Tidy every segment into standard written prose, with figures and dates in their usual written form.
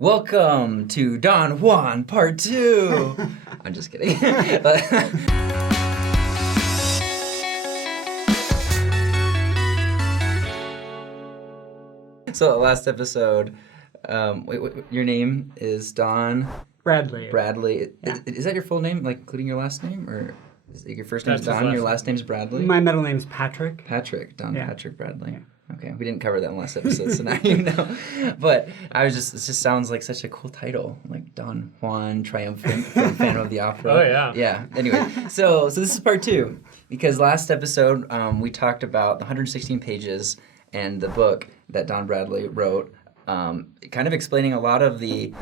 Welcome to Don Juan Part 2. I'm just kidding. So last episode, your name is Don? Bradley. Yeah. Is that your full name, like including your last name? Or is it your first name is Don, your last name is Bradley? My middle name is Patrick. Don Patrick Bradley. Yeah. Okay, we didn't cover that in the last episode, so now you know. But it just sounds like such a cool title, like Don Juan, triumphant Phantom of the Opera. Oh, yeah. Yeah, anyway, so this is part 2, because last episode we talked about the 116 pages and the book that Don Bradley wrote, kind of explaining a lot of the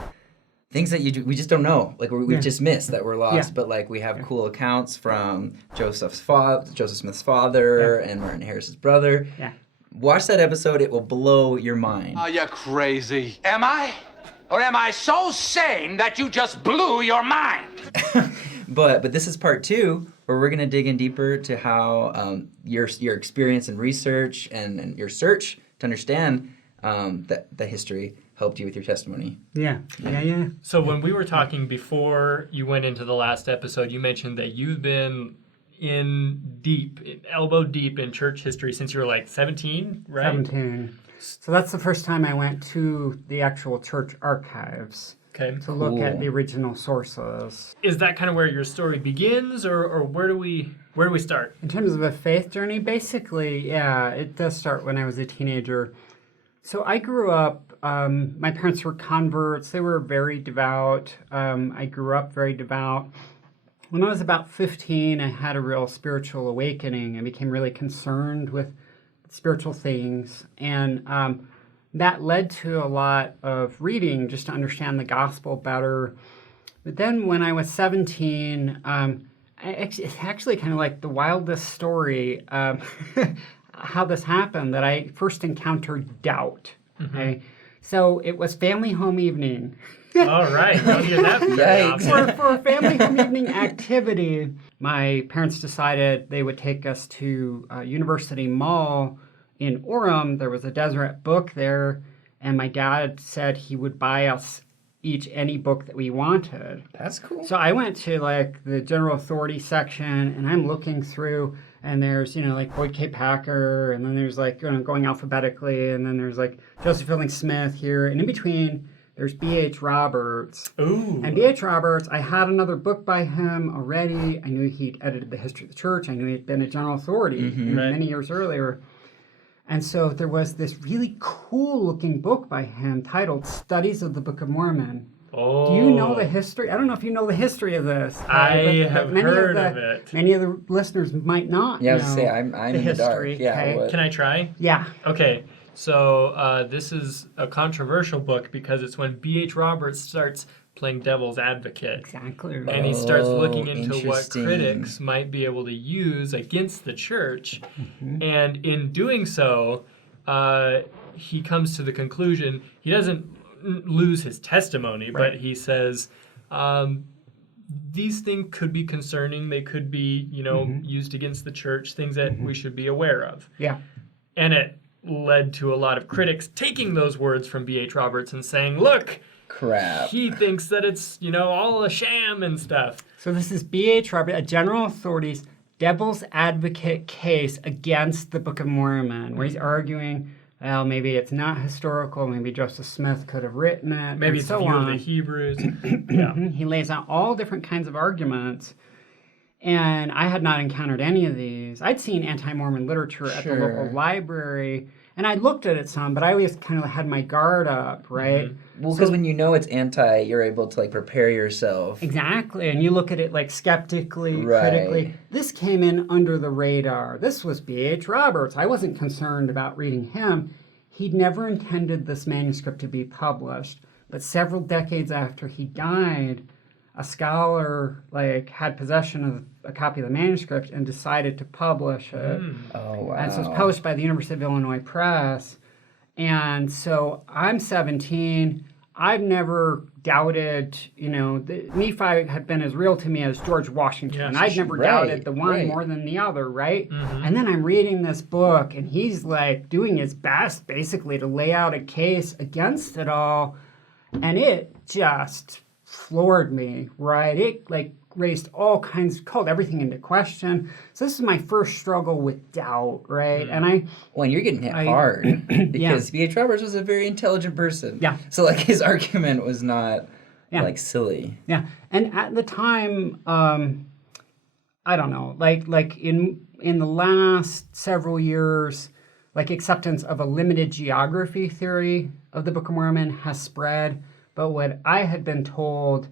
things that we just don't know, like we've just missed, that we're lost, but like we have cool accounts from Joseph Smith's father and Martin Harris's brother. Yeah. Watch that episode, it will blow your mind. Oh, you're crazy. Am I? Or am I so sane that you just blew your mind? But this is part 2, where we're going to dig in deeper to how your experience and research and your search to understand that the history helped you with your testimony. Yeah. So when we were talking before you went into the last episode, you mentioned that you've been elbow deep in church history since you were like 17, right? 17. So that's the first time I went to the actual church archives to look at the original sources. Is that kind of where your story begins, or where do we start? In terms of a faith journey, basically, yeah, it does start when I was a teenager. So I grew up, my parents were converts. They were very devout. I grew up very devout. When I was about 15, I had a real spiritual awakening. I became really concerned with spiritual things. And that led to a lot of reading just to understand the gospel better. But then when I was 17, it's actually kind of like the wildest story how this happened, that I first encountered doubt. Mm-hmm. Okay? So it was family home evening. All right. Don't hear that very often. For a family home evening activity, my parents decided they would take us to University Mall in Orem. There was a Deseret book there, and my dad said he would buy us each any book that we wanted. That's cool. So I went to like the general authority section, and I'm looking through, and there's, like Boyd K. Packer, and then there's like, going alphabetically, and then there's like Joseph Fielding Smith here, and in between there's B.H. Roberts. Ooh. And B.H. Roberts, I had another book by him already. I knew he'd edited the history of the church. I knew he'd been a general authority many years earlier. And so there was this really cool-looking book by him titled Studies of the Book of Mormon. Oh. Do you know the history? I don't know if you know the history of this. I have heard of it. Many of the listeners might not know. Yeah, I was going to say, I'm the in the dark. history. Yeah, Okay. Can I try? Yeah. Okay. So this is a controversial book because it's when B.H. Roberts starts playing devil's advocate. Exactly. And he starts looking into what interesting. critics might be able to use against the church. Mm-hmm. And in doing so, he comes to the conclusion, he doesn't lose his testimony, but he says, these things could be concerning. They could be, used against the church, things that we should be aware of. Yeah. And it led to a lot of critics taking those words from B.H. Roberts and saying, look, crap, he thinks that it's, all a sham and stuff. So this is B.H. Roberts, a general authority's devil's advocate case against the Book of Mormon, where he's arguing, well, maybe it's not historical, maybe Joseph Smith could have written it, Maybe and it's so view on. of the Hebrews. Yeah. He lays out all different kinds of arguments, and I had not encountered any of these. I'd seen anti-Mormon literature at the local library, and I looked at it some, but I always kind of had my guard up, right? Mm-hmm. Well, because when you know it's anti, you're able to prepare yourself. Exactly, and you look at it skeptically, critically. This came in under the radar. This was B.H. Roberts. I wasn't concerned about reading him. He'd never intended this manuscript to be published, but several decades after he died, a scholar had possession of a copy of the manuscript and decided to publish it. Oh, wow. And so it was published by the University of Illinois Press. And so I'm 17. I've never doubted, Nephi had been as real to me as George Washington. Yes, I'd never doubted the one more than the other, right? Mm-hmm. And then I'm reading this book, and he's doing his best, basically, to lay out a case against it all. And it just floored me, right? It like raised all kinds, called everything into question. So this is my first struggle with doubt, right? And Well, you're getting hit hard because Yeah. B.H. Roberts was a very intelligent person. Yeah. So like his argument was not like silly. Yeah. And at the time, I don't know, like in the last several years, like acceptance of a limited geography theory of the Book of Mormon has spread. But what I had been told,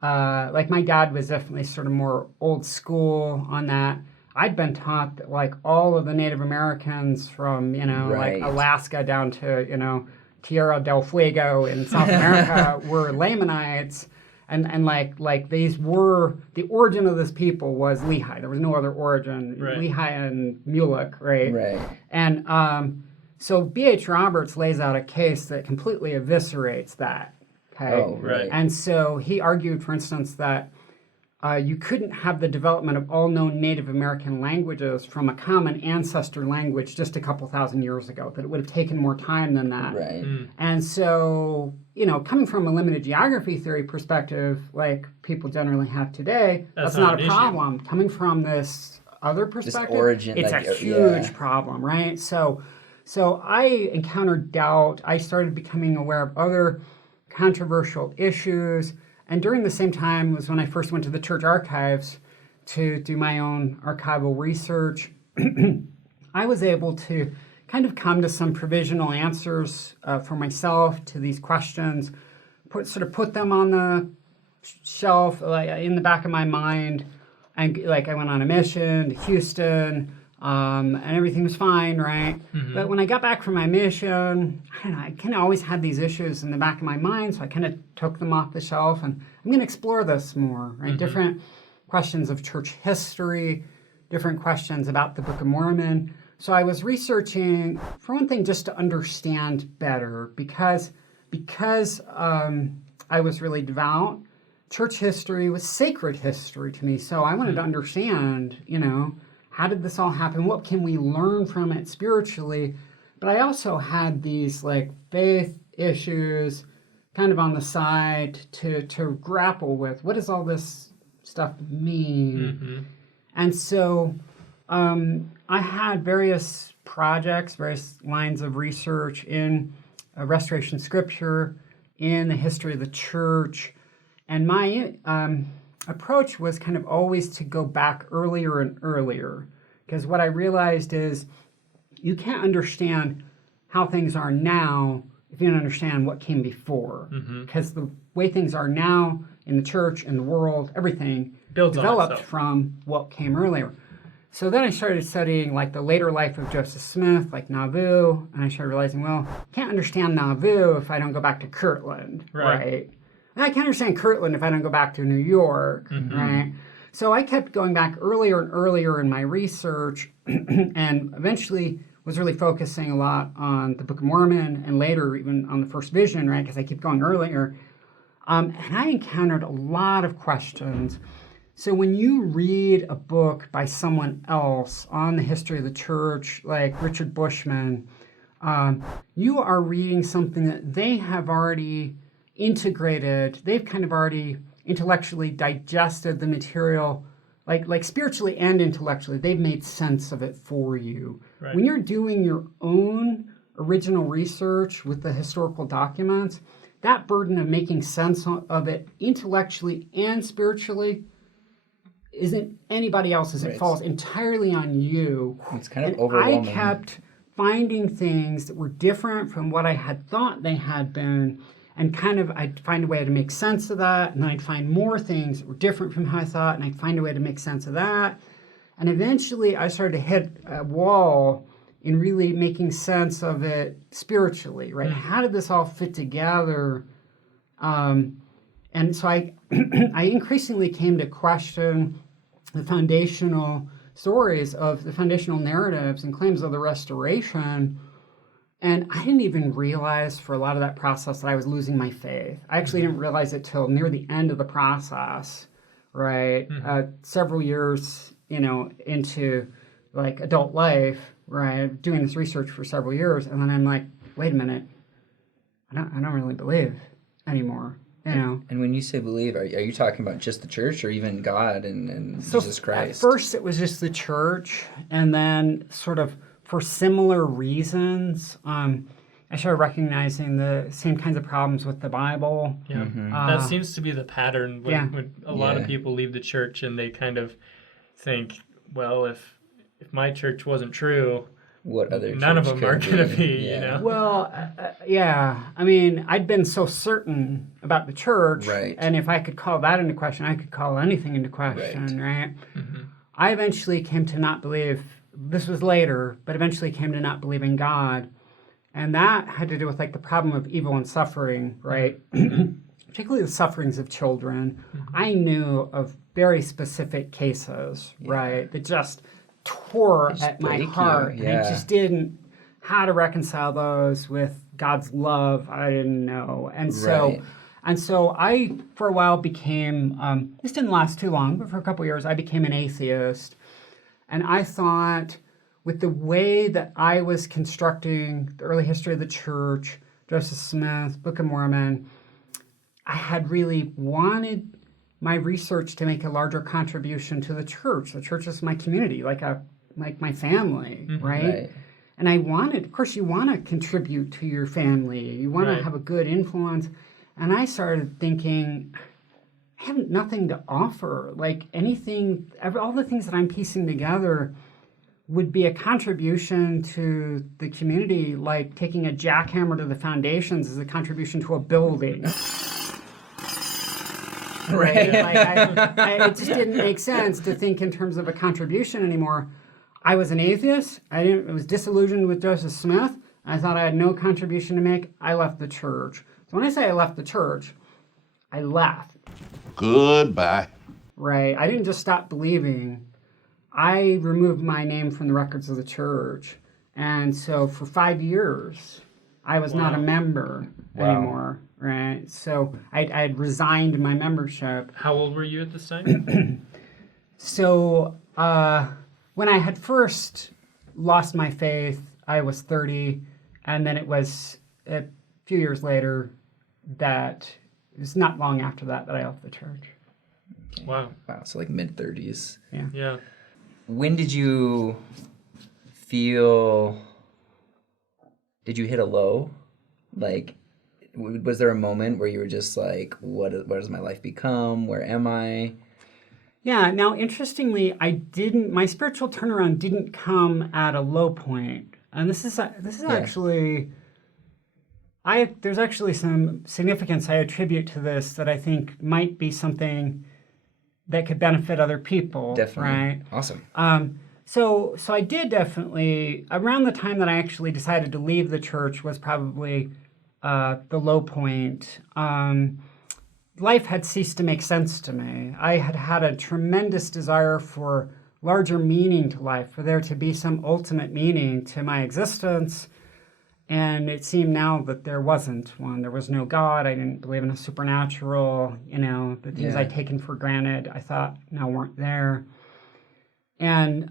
like my dad was definitely sort of more old school on that. I'd been taught that like all of the Native Americans from, Right. like Alaska down to, Tierra del Fuego in South America were Lamanites. And like these were, the origin of this people was Lehi. There was no other origin. Right. Lehi and Mulek, right? Right. And so B.H. Roberts lays out a case that completely eviscerates that. Okay. Oh, right. And so he argued, for instance, that you couldn't have the development of all known Native American languages from a common ancestor language just a couple thousand years ago, that it would have taken more time than that. Right. And so, coming from a limited geography theory perspective, like people generally have today, that's not an a issue. problem. Coming from this other perspective, origin, it's like, a huge problem, right? So I encountered doubt. I started becoming aware of other controversial issues. And during the same time was when I first went to the church archives to do my own archival research. I was able to kind of come to some provisional answers for myself to these questions, put them on the shelf, like in the back of my mind. And like I went on a mission to Houston, and everything was fine, right? But when I got back from my mission, I don't know, I kind of always had these issues in the back of my mind, so I kind of took them off the shelf, and I'm going to explore this more, right? Different questions of church history, different questions about the Book of Mormon. So I was researching, for one thing, just to understand better, because I was really devout. Church history was sacred history to me, so I wanted to understand, how did this all happen? What can we learn from it spiritually? But I also had these like faith issues kind of on the side to grapple with. What does all this stuff mean? And so I had various projects, various lines of research in restoration scripture, in the history of the church. And my approach was kind of always to go back earlier and earlier, because what I realized is you can't understand how things are now if you don't understand what came before, because the way things are now in the church, in the world, everything Builds on developed itself. from what came earlier. So then I started studying like the later life of Joseph Smith, like Nauvoo, and I started realizing, well, I can't understand Nauvoo if I don't go back to Kirtland, right? And I can't understand Kirtland if I don't go back to New York, right? So I kept going back earlier and earlier in my research and eventually was really focusing a lot on the Book of Mormon and later even on the First Vision, right? Because I keep going earlier. And I encountered a lot of questions. So when you read a book by someone else on the history of the church, like Richard Bushman, you are reading something that they have already integrated. They've kind of already intellectually digested the material, like spiritually and intellectually. They've made sense of it for you. Right. When you're doing your own original research with the historical documents, that burden of making sense of it intellectually and spiritually isn't anybody else's. It falls entirely on you. It's kind of And overwhelming. I kept finding things that were different from what I had thought they had been, and kind of I'd find a way to make sense of that, and then I'd find more things that were different from how I thought, and I'd find a way to make sense of that. And eventually I started to hit a wall in really making sense of it spiritually, right? How did this all fit together? And so I increasingly came to question the foundational stories of the foundational narratives and claims of the restoration. And I didn't even realize for a lot of that process that I was losing my faith. I actually didn't realize it till near the end of the process, right? Several years, into like adult life, right? Doing this research for several years. And then I'm like, wait a minute, I don't really believe anymore. You know. And when you say believe, are you talking about just the church or even God and Jesus Christ? At first, it was just the church, and then sort of for similar reasons, I started recognizing the same kinds of problems with the Bible. Yeah, that seems to be the pattern when a lot of people leave the church and they kind of think, well, if my church wasn't true, what other none of them are going to be, you know? Well, I mean, I'd been so certain about the church, right. And if I could call that into question, I could call anything into question, right? Mm-hmm. I eventually came to not believe, this was later, but eventually came to not believe in God. And that had to do with like the problem of evil and suffering, right? Particularly the sufferings of children. Mm-hmm. I knew of very specific cases, right, that just tore at my heart. And I just didn't, how to reconcile those with God's love, I didn't know. And so I, for a while, became, this didn't last too long, but for a couple years, I became an atheist. And I thought, with the way that I was constructing the early history of the church, Joseph Smith, Book of Mormon, I had really wanted my research to make a larger contribution to the church. The church is my community, like my family, right? And I wanted, of course, you want to contribute to your family. You want to have a good influence. And I started thinking, I have nothing to offer. Like anything, all the things that I'm piecing together would be a contribution to the community, like taking a jackhammer to the foundations is a contribution to a building. Right? It just didn't make sense to think in terms of a contribution anymore. I was an atheist. I was disillusioned with Joseph Smith. I thought I had no contribution to make. I left the church. So when I say I left the church, I left. Goodbye. Right? I didn't just stop believing. I removed my name from the records of the church. And so for 5 years, I was not a member anymore, right? So I had resigned my membership. How old were you at this time? So when I had first lost my faith, I was 30. And then it was a few years later that, it was not long after that I left the church. Okay. Wow. So like mid-30s. Yeah. When did you feel, did you hit a low? Like, was there a moment where you were just like, what has my life become? Where am I? Yeah, now interestingly, my spiritual turnaround didn't come at a low point. And this is actually, there's actually some significance I attribute to this that I think might be something that could benefit other people. Definitely. Right? Awesome. So I did definitely, around the time that I actually decided to leave the church was probably the low point. Life had ceased to make sense to me. I had had a tremendous desire for larger meaning to life, for there to be some ultimate meaning to my existence. And it seemed now that there wasn't one. There was no God. I didn't believe in a supernatural. The things I'd taken for granted, I thought now weren't there. And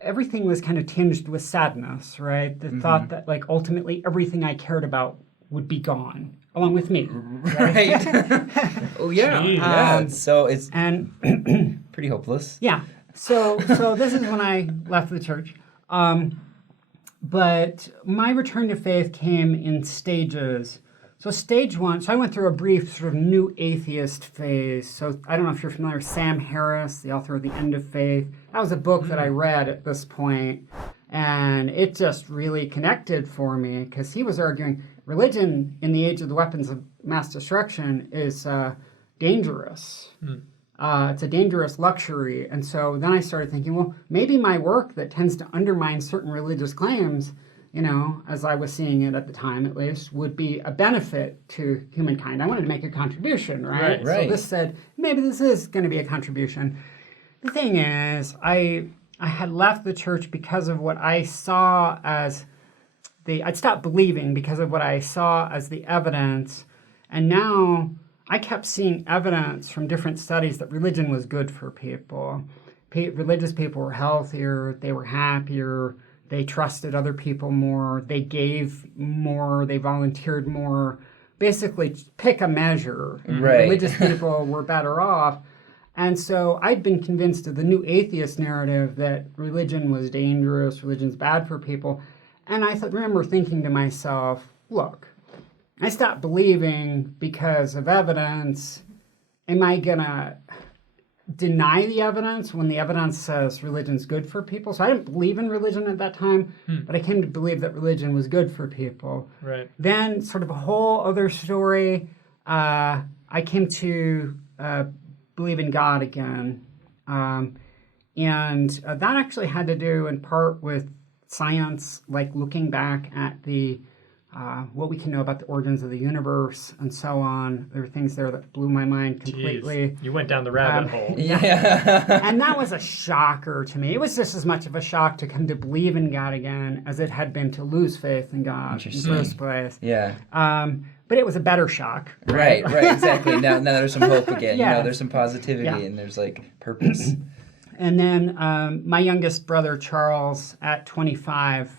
everything was kind of tinged with sadness, right? The thought that like ultimately everything I cared about would be gone, along with me. Right. Oh yeah. So it's pretty hopeless. Yeah. So this is when I left the church. But my return to faith came in stages. So stage one, so I went through a brief sort of new atheist phase. So I don't know if you're familiar with Sam Harris, the author of The End of Faith. That was a book that I read at this point, and it just really connected for me because he was arguing religion in the age of the weapons of mass destruction is dangerous. It's a dangerous luxury. And so then I started thinking, well, maybe my work that tends to undermine certain religious claims, as I was seeing it at the time at least, would be a benefit to humankind. I wanted to make a contribution, right? Right. So this said, maybe this is going to be a contribution. The thing is, I had left the church because of what I saw as I'd stopped believing because of what I saw as the evidence. And now I kept seeing evidence from different studies that religion was good for people. Religious people were healthier, they were happier, They trusted other people more. They gave more. They volunteered more. Basically, pick a measure. Right. Religious people were better off. And so I'd been convinced of the new atheist narrative that religion was dangerous, religion's bad for people. And I remember thinking to myself, look, I stopped believing because of evidence. Am I going to deny the evidence when the evidence says religion's good for people? So I didn't believe in religion at that time, but I came to believe that religion was good for people. Right. Then sort of a whole other story, I came to believe in God again. And that actually had to do in part with science, like looking back at the what we can know about the origins of the universe and so on. There were things there that blew my mind completely. Jeez, you went down the rabbit hole. Yeah. And that was a shocker to me. It was just as much of a shock to come to believe in God again as it had been to lose faith in God in the first place. Yeah. But it was a better shock. Right, exactly. Now there's some hope again. Yeah. You know, there's some positivity and there's like purpose. And then my youngest brother, Charles, at 25,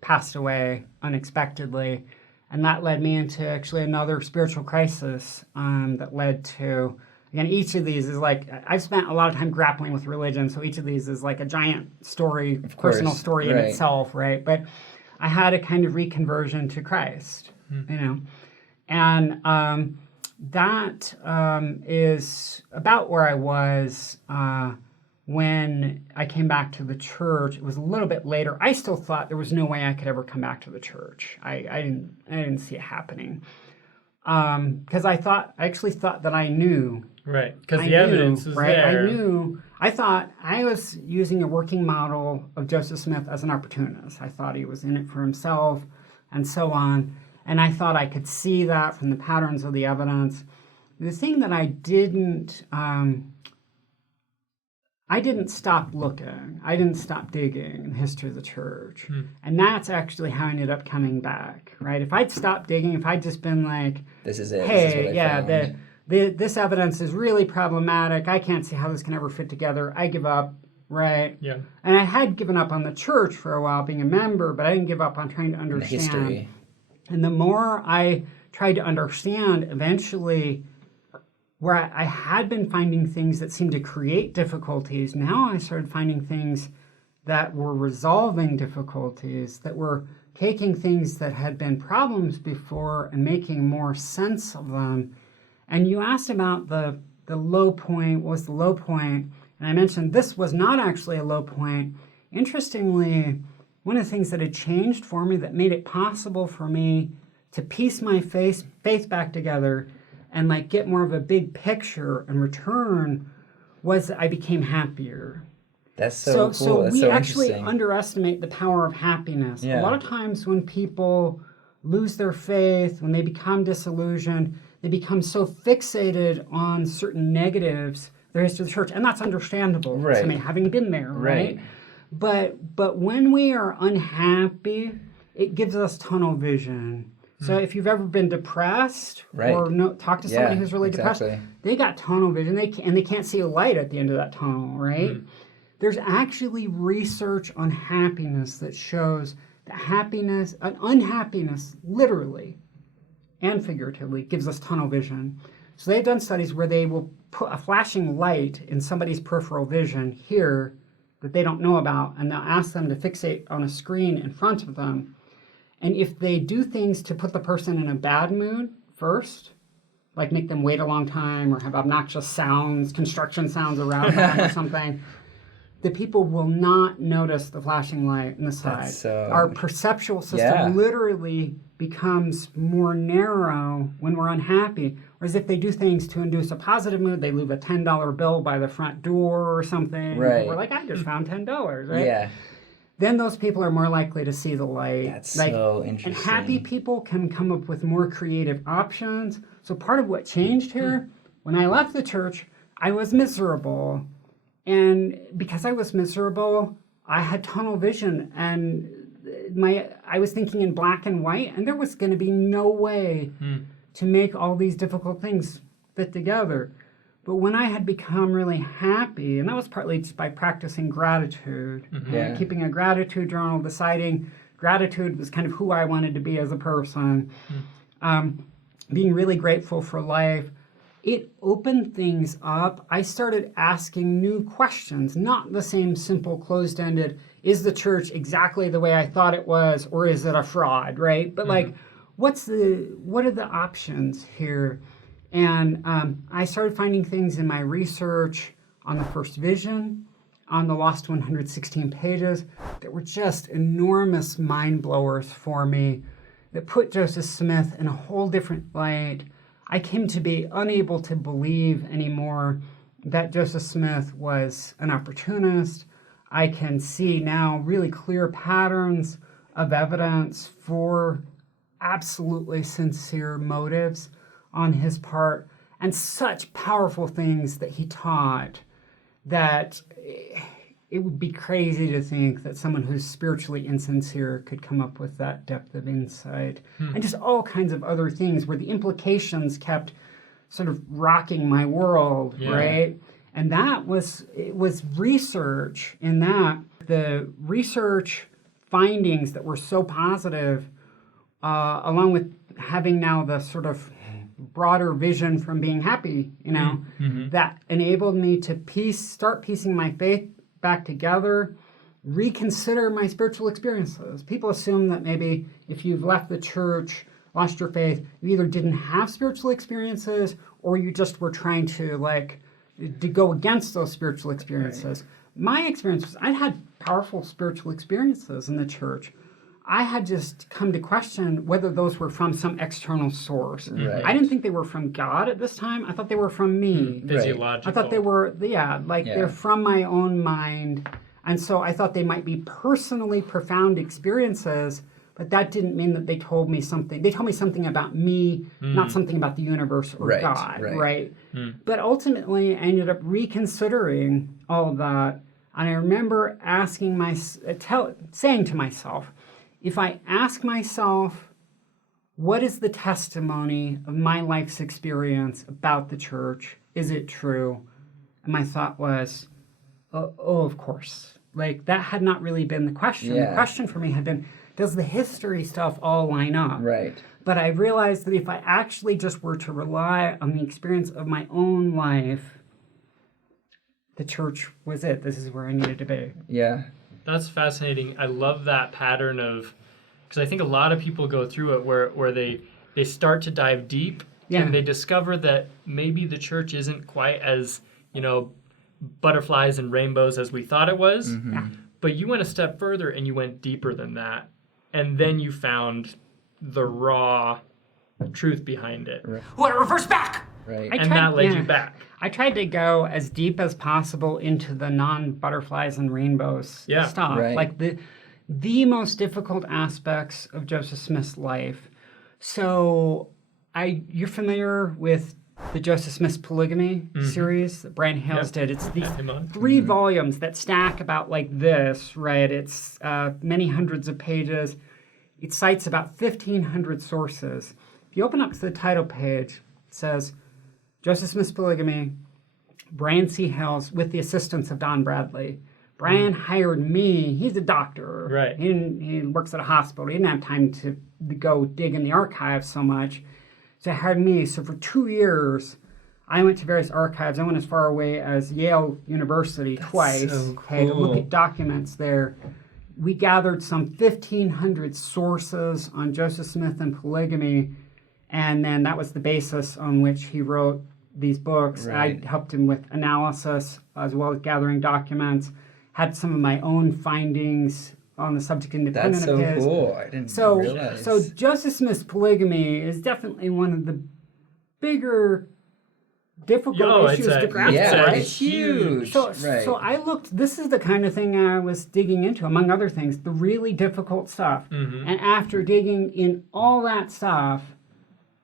passed away unexpectedly. And that led me into actually another spiritual crisis that led to, again, each of these is like, I've spent a lot of time grappling with religion, so each of these is like a giant story, personal story in itself, right? But I had a kind of reconversion to Christ, you know. And that is about where I was when I came back to the church. It was a little bit later. I still thought there was no way I could ever come back to the church. I didn't see it happening. Because I actually thought that I knew. Right, because the evidence is right? there. I thought I was using a working model of Joseph Smith as an opportunist. I thought he was in it for himself and so on. And I thought I could see that from the patterns of the evidence. The thing that I didn't stop looking. I didn't stop digging in the history of the church. And that's actually how I ended up coming back, right? If I'd stopped digging, if I'd just been like, This is it. hey, This is what I found. This evidence is really problematic. I can't see how this can ever fit together. I give up, right? Yeah. And I had given up on the church for a while, being a member, but I didn't give up on trying to understand. The history. And the more I tried to understand, eventually, where I had been finding things that seemed to create difficulties, now I started finding things that were resolving difficulties, that were taking things that had been problems before and making more sense of them. And you asked about the low point. What was the low point? And I mentioned this was not actually a low point. Interestingly, one of the things that had changed for me that made it possible for me to piece my faith back together and like get more of a big picture and return was that I became happier. That's so cool. So That's we so actually interesting. underestimate the power of happiness. Yeah. A lot of times when people lose their faith, when they become disillusioned, they become so fixated on certain negatives, the history of the church, and that's understandable. Right. I mean, having been there, right? But when we are unhappy, it gives us tunnel vision. So if you've ever been depressed or talked to somebody who's really depressed, they got tunnel vision. They can't see a light at the end of that tunnel, right? There's actually research on happiness that shows that unhappiness, literally and figuratively, gives us tunnel vision. So they've done studies where they will put a flashing light in somebody's peripheral vision here that they don't know about, and they'll ask them to fixate on a screen in front of them. And if they do things to put the person in a bad mood first, like make them wait a long time or have obnoxious sounds, construction sounds around them or something, the people will not notice the flashing light in the side. Our perceptual system literally becomes more narrow when we're unhappy. Whereas if they do things to induce a positive mood, they leave a $10 bill by the front door or something. Right. We're like, I just found $10, right? Yeah. Then those people are more likely to see the light. That's so interesting. And happy people can come up with more creative options. So part of what changed here, when I left the church, I was miserable. And because I was miserable, I had tunnel vision. And I was thinking in black and white, and there was going to be no way to make all these difficult things fit together. But when I had become really happy, and that was partly just by practicing gratitude, Yeah. keeping a gratitude journal, deciding gratitude was kind of who I wanted to be as a person, being really grateful for life, it opened things up. I started asking new questions, not the same simple closed-ended, is the church exactly the way I thought it was, or is it a fraud, right? But like, what are the options here? And I started finding things in my research on the first vision, on the lost 116 pages, that were just enormous mind blowers for me, that put Joseph Smith in a whole different light. I came to be unable to believe anymore that Joseph Smith was an opportunist. I can see now really clear patterns of evidence for absolutely sincere motives on his part, and such powerful things that he taught that it would be crazy to think that someone who's spiritually insincere could come up with that depth of insight. And just all kinds of other things where the implications kept sort of rocking my world, right? And it was research in that. The research findings that were so positive, along with having now the sort of broader vision from being happy, that enabled me to start piecing my faith back together, reconsider my spiritual experiences. People assume that maybe if you've left the church, lost your faith, you either didn't have spiritual experiences or you just were trying to go against those spiritual experiences. Right. My experience was I had powerful spiritual experiences in the church. I had just come to question whether those were from some external source. Right. I didn't think they were from God at this time. I thought they were from me. Physiological. I thought they were, they're from my own mind. And so I thought they might be personally profound experiences, but that didn't mean that they told me something. They told me something about me, not something about the universe or God, right? But ultimately, I ended up reconsidering all of that. And I remember saying to myself, if I ask myself, what is the testimony of my life's experience about the church? Is it true? And my thought was, oh, of course. Like, that had not really been the question. Yeah. The question for me had been, does the history stuff all line up? Right. But I realized that if I actually just were to rely on the experience of my own life, the church was it. This is where I needed to be. Yeah. That's fascinating. I love that pattern of, because I think a lot of people go through it where they start to dive deep and they discover that maybe the church isn't quite as, butterflies and rainbows as we thought it was. Mm-hmm. Yeah. But you went a step further and you went deeper than that. And then you found the raw truth behind it. Right. What, reverse back! Right. That led you back. I tried to go as deep as possible into the non-butterflies and rainbows stuff. Right. Like the most difficult aspects of Joseph Smith's life. So you're familiar with the Joseph Smith's polygamy series that Brian Hales did. It's these 3 volumes that stack about like this, right? It's many hundreds of pages. It cites about 1,500 sources. If you open up to the title page, it says, Joseph Smith's polygamy, Brian C. Hales with the assistance of Don Bradley. Brian hired me. He's a doctor. Right. He works at a hospital. He didn't have time to go dig in the archives so much. So he hired me. So for 2 years, I went to various archives. I went as far away as Yale University twice. So cool. To look at documents there. We gathered some 1,500 sources on Joseph Smith and polygamy. And then that was the basis on which he wrote these books. Right. I helped him with analysis as well as gathering documents, had some of my own findings on the subject independent of his. That's so cool. I didn't realize. So Joseph Smith's polygamy is definitely one of the bigger, difficult issues to grapple with. Yeah, it's huge. So I looked, this is the kind of thing I was digging into, among other things, the really difficult stuff. Mm-hmm. And after digging in all that stuff,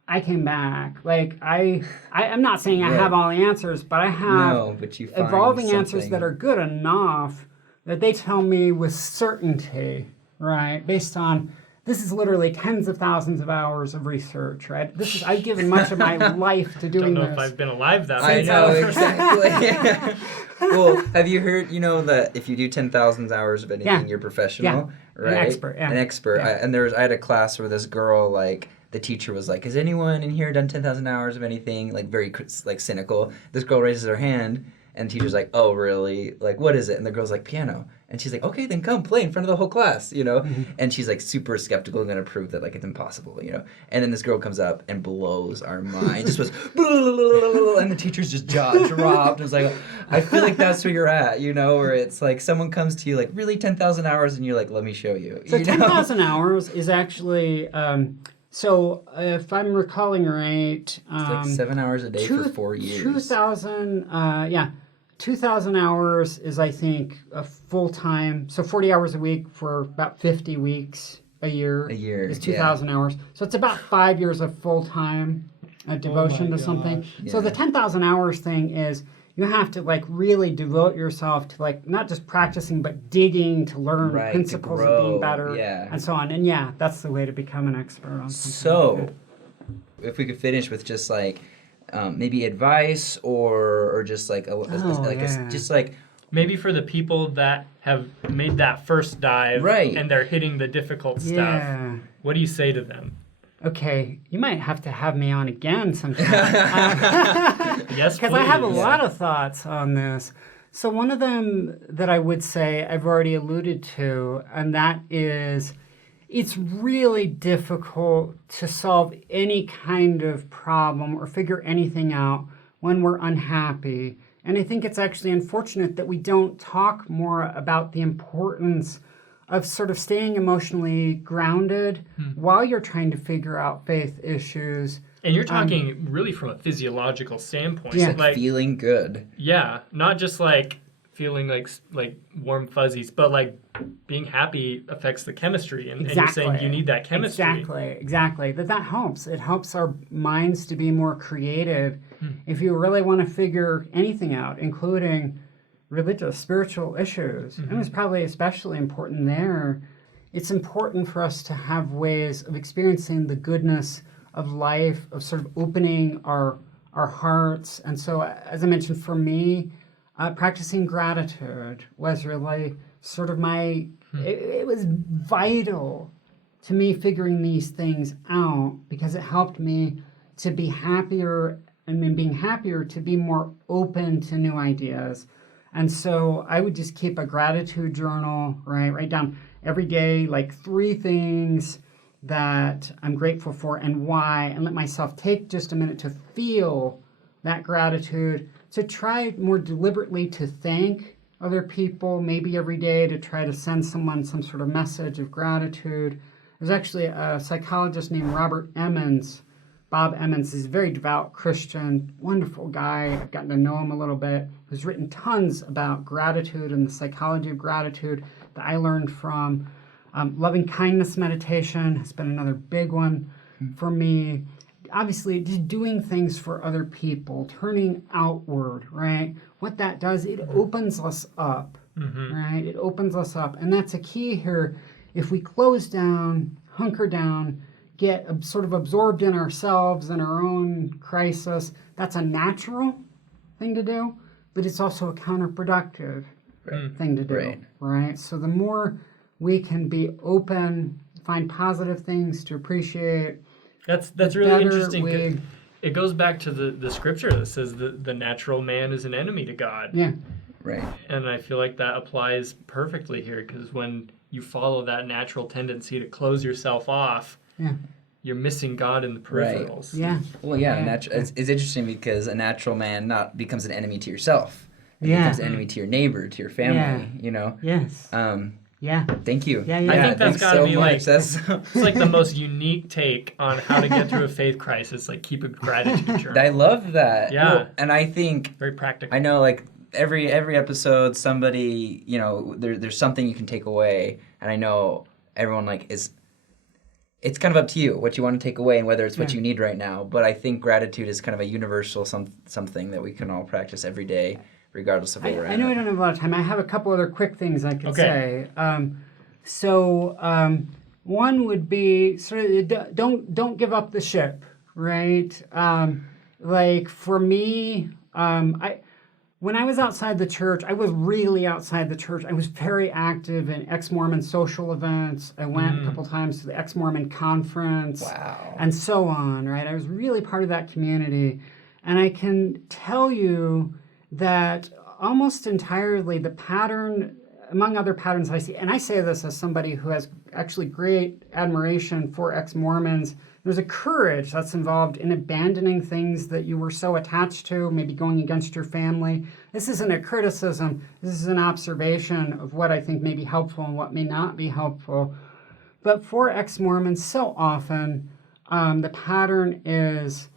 I came back. Like, I'm not saying I have all the answers, but I have evolving answers that are good enough that they tell me with certainty, right, based on this is literally tens of thousands of hours of research, right? I've given much of my life to doing Don't know this. if I've been alive that I many know, hours. exactly. Well, have you heard, that if you do 10,000 hours of anything, Yeah. you're professional, right? An expert, yeah. An expert. Yeah. I had a class where this girl, like, the teacher was like, has anyone in here done 10,000 hours of anything? Like, very, like, cynical. This girl raises her hand, and the teacher's like, oh, really? Like, what is it? And the girl's like, piano. And she's like, okay, then come play in front of the whole class, Mm-hmm. And she's like super skeptical and going to prove that like it's impossible, And then this girl comes up and blows our mind. Just was, and the teacher's just jaw dropped. It was like, I feel like that's where you're at, where it's like someone comes to you like, really 10,000 hours? And you're like, let me show you. So 10,000 hours is actually, so if I'm recalling right, It's like 7 hours a day for 4 years. 2,000 hours is, I think, a full-time, so 40 hours a week for about 50 weeks a year. A year, is 2,000 hours. So it's about 5 years of full-time devotion to something. So the 10,000 hours thing is you have to like really devote yourself to like not just practicing but digging to learn Right, to principles of grow, being better yeah. and so on. And that's the way to become an expert on something. So, if we could finish with just like maybe advice or just like just like Maybe for the people that have made that first dive Right. and they're hitting the difficult stuff, Yeah. what do you say to them? Okay, you might have to have me on again sometime. Yes, Because I have a please. lot of thoughts on this. So one of them that I would say I've already alluded to, and that is it's really difficult to solve any kind of problem or figure anything out when we're unhappy. And I think it's actually unfortunate that we don't talk more about the importance of sort of staying emotionally grounded while you're trying to figure out faith issues. And you're talking really from a physiological standpoint. Yeah. Like, feeling good. yeah, not just like feeling like warm fuzzies, but like being happy affects the chemistry. And you're saying you need that chemistry. Exactly. That helps. It helps our minds to be more creative. If you really want to figure anything out, including religious, spiritual issues, and it's probably especially important there, it's important for us to have ways of experiencing the goodness of life, of sort of opening our hearts. And so, as I mentioned, for me, practicing gratitude was really sort of it was vital to me figuring these things out because it helped me to be happier, and in being happier, to be more open to new ideas. And so I would just keep a gratitude journal, right? Write down every day, like 3 things that I'm grateful for and why, and let myself take just a minute to feel that gratitude, to try more deliberately to thank other people, maybe every day, to try to send someone some sort of message of gratitude. There's actually a psychologist named Robert Emmons. Bob Emmons is a very devout Christian, wonderful guy. I've gotten to know him a little bit. Who's written tons about gratitude and the psychology of gratitude that I learned from. Loving kindness meditation has been another big one for me. Obviously, just doing things for other people, turning outward, right? What that does, it opens us up, right? It opens us up. And that's a key here. If we close down, hunker down, get sort of absorbed in ourselves and our own crisis, that's a natural thing to do, but it's also a counterproductive thing to do, right? So the more we can be open, find positive things to appreciate, That's really interesting. 'Cause it goes back to the scripture that says the natural man is an enemy to God. Yeah. Right. And I feel like that applies perfectly here because when you follow that natural tendency to close yourself off, you're missing God in the peripherals. Right. Yeah. Well, it's interesting because a natural man not becomes an enemy to yourself. It becomes an enemy to your neighbor, to your family, Yes. Yeah. Thank you. Yeah. I think that's got to so be much. it's like the most unique take on how to get through a faith crisis. Like keep a gratitude journal. I love that. Yeah. Well, and I think Very practical. I know like every episode somebody, there's something you can take away, and I know everyone it's kind of up to you what you want to take away and whether it's what you need right now. But I think gratitude is kind of a universal something that we can all practice every day, regardless of where we're at. I know I don't have a lot of time. I have a couple other quick things I could say. One would be sort of don't give up the ship, right? Like for me, when I was outside the church, I was really outside the church. I was very active in Ex-Mormon social events. I went a couple times to the Ex-Mormon conference. Wow. And so on, right? I was really part of that community. And I can tell you that almost entirely the pattern, among other patterns I see, and I say this as somebody who has actually great admiration for ex-Mormons, there's a courage that's involved in abandoning things that you were so attached to, maybe going against your family. This isn't a criticism. This is an observation of what I think may be helpful and what may not be helpful. But for ex-Mormons, so often the pattern is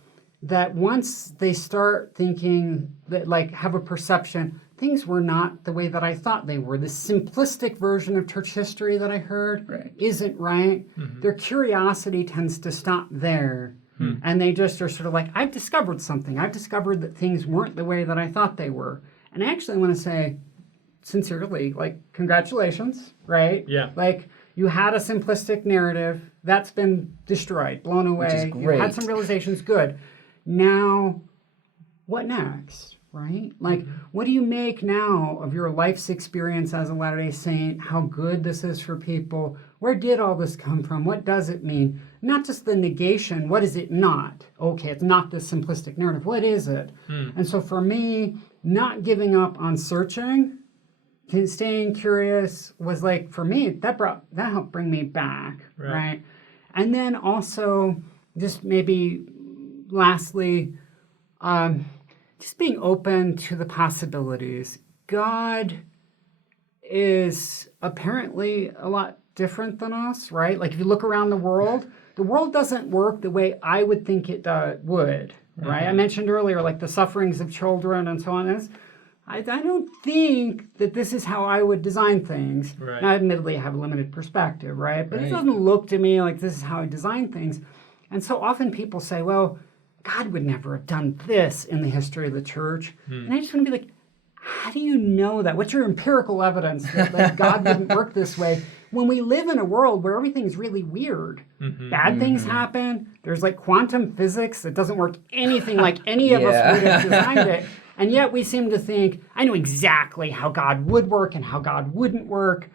that once they start thinking that, like, have a perception, things were not the way that I thought they were. The simplistic version of church history that I heard isn't right. Their curiosity tends to stop there. And they just are sort of like, I've discovered something. I've discovered that things weren't the way that I thought they were. And I actually want to say, sincerely, like, congratulations, right? Yeah. Like, you had a simplistic narrative. That's been destroyed, blown away. Which is great. You had some realizations, good. Now, what next? Right? Like, what do you make now of your life's experience as a Latter-day Saint? How good this is for people? Where did all this come from? What does it mean? Not just the negation. What is it not? Okay, it's not this simplistic narrative. What is it? And so for me, not giving up on searching, staying curious was like, for me, that helped bring me back, right? And then also, just maybe lastly, just being open to the possibilities. God is apparently a lot different than us, right? Like if you look around the world doesn't work the way I would think it would, right? I mentioned earlier, like the sufferings of children and so on. I don't think that this is how I would design things. Right. Now, admittedly, I have a limited perspective, right? But it doesn't look to me like this is how I design things. And so often people say, well, God would never have done this in the history of the church. And I just want to be like, how do you know that? What's your empirical evidence that God wouldn't work this way? When we live in a world where everything's really weird, bad things happen, there's like quantum physics that doesn't work anything like any of us would have designed it. And yet we seem to think, I know exactly how God would work and how God wouldn't work.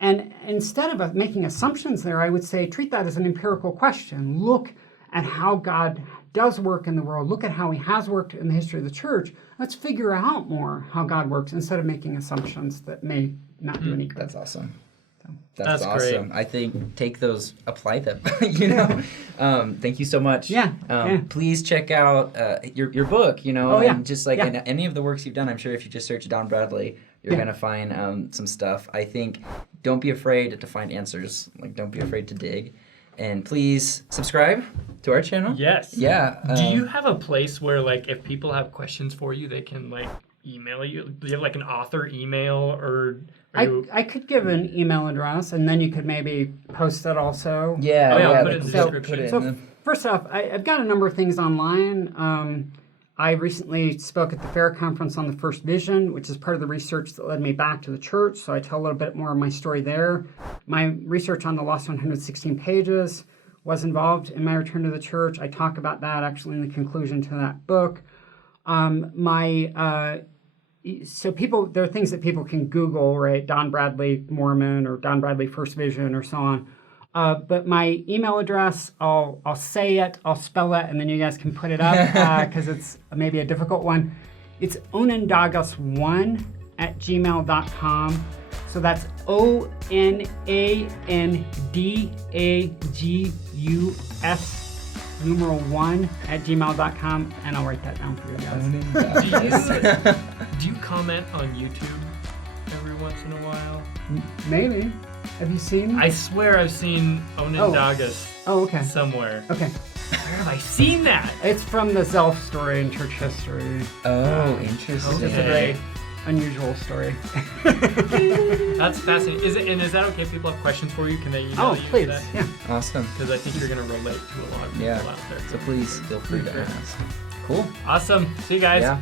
And instead of making assumptions there, I would say treat that as an empirical question. Look at how God does work in the world. Look at how he has worked in the history of the church. Let's figure out more how God works instead of making assumptions that may not do any good. That's awesome. That's awesome. great. I think take those, apply them. Thank you so much. Yeah. Please check out your book. And just like in any of the works you've done, I'm sure if you just search Don Bradley, you're gonna find some stuff. I think don't be afraid to find answers. Like don't be afraid to dig, and please subscribe to our channel. Yes. Yeah. Do you have a place where, like, if people have questions for you, they can, like, email you? Do you have, like, an author email or... I could give an email address, and then you could maybe post it also. Yeah. I'll put it in the description. So first off, I've got a number of things online. I recently spoke at the Fair Conference on the First Vision, which is part of the research that led me back to the church, so I tell a little bit more of my story there. My research on the Lost 116 Pages was involved in my return to the church. I talk about that actually in the conclusion to that book. So people, there are things that people can Google, right? Don Bradley Mormon or Don Bradley First Vision or so on. But my email address, I'll say it, I'll spell it, and then you guys can put it up because it's maybe a difficult one. It's onandagus1@gmail.com. So that's ONANDAGUS1@gmail.com, and I'll write that down for you guys. Do you comment on YouTube every once in a while? Maybe. Have you seen? I swear I've seen Onondagas okay. somewhere. Okay. Where have I seen that? It's from the Zelf story in church history. Oh, interesting. It's a very unusual story. That's fascinating. Is that okay if people have questions for you? Can they email you please. that? Yeah. Awesome. Because I think you're going to relate to a lot of people out there. So please feel free to ask. Cool. Awesome. See you guys. Yeah.